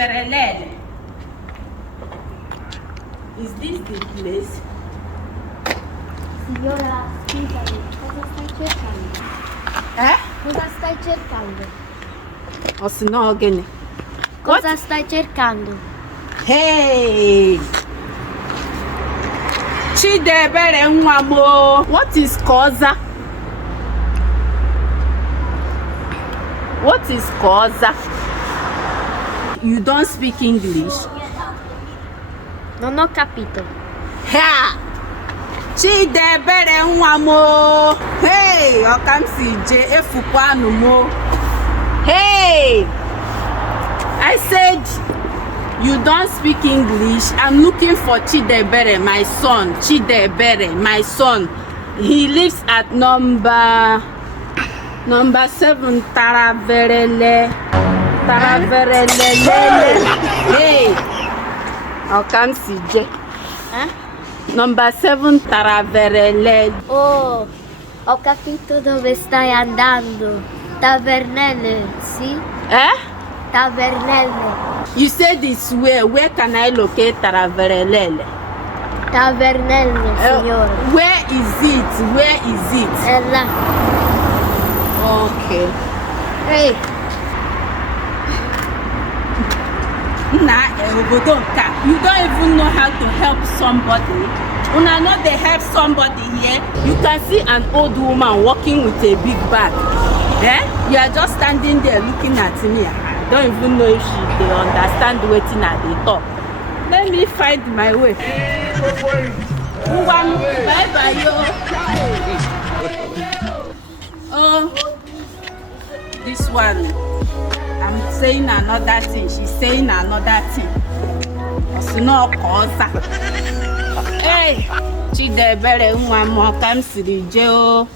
Taraverelele. Is this the place? Signora, scusami, cosa stai cercando? Cosa stai cercando? Osino gini. Cosa stai cercando? Hey! Chidebere nwamo. What is koza? What is koza? You don't speak English? Non ho capito. Ha! Chidebere nwamo. Hey! Okamsi je efukwanu mo. Hey! I said you don't speak English. I'm looking for Chidebere, my son. Chidebere, my son. He lives at number 7 Taraverele. Hey, I'll come see J. Number 7 Taraverele. Oh, ho capito dove stai andando. Tavernelle, sì? Tavernelle. You said this way. Where can I locate Taraverele? Tavernelle, signore. Where is it? Where is it? È là. Okay. Hey. You don't even know how to help somebody. Una know they help somebody here. You can see an old woman walking with a big bag. You are just standing there looking at me. I don't even know if they understand waiting at the top. Let me find my way. Bye bye yo. Oh, this one. I'm saying another thing. She's saying another thing. Osino koza. Hey, Chidebere nwamo kamsiri je o.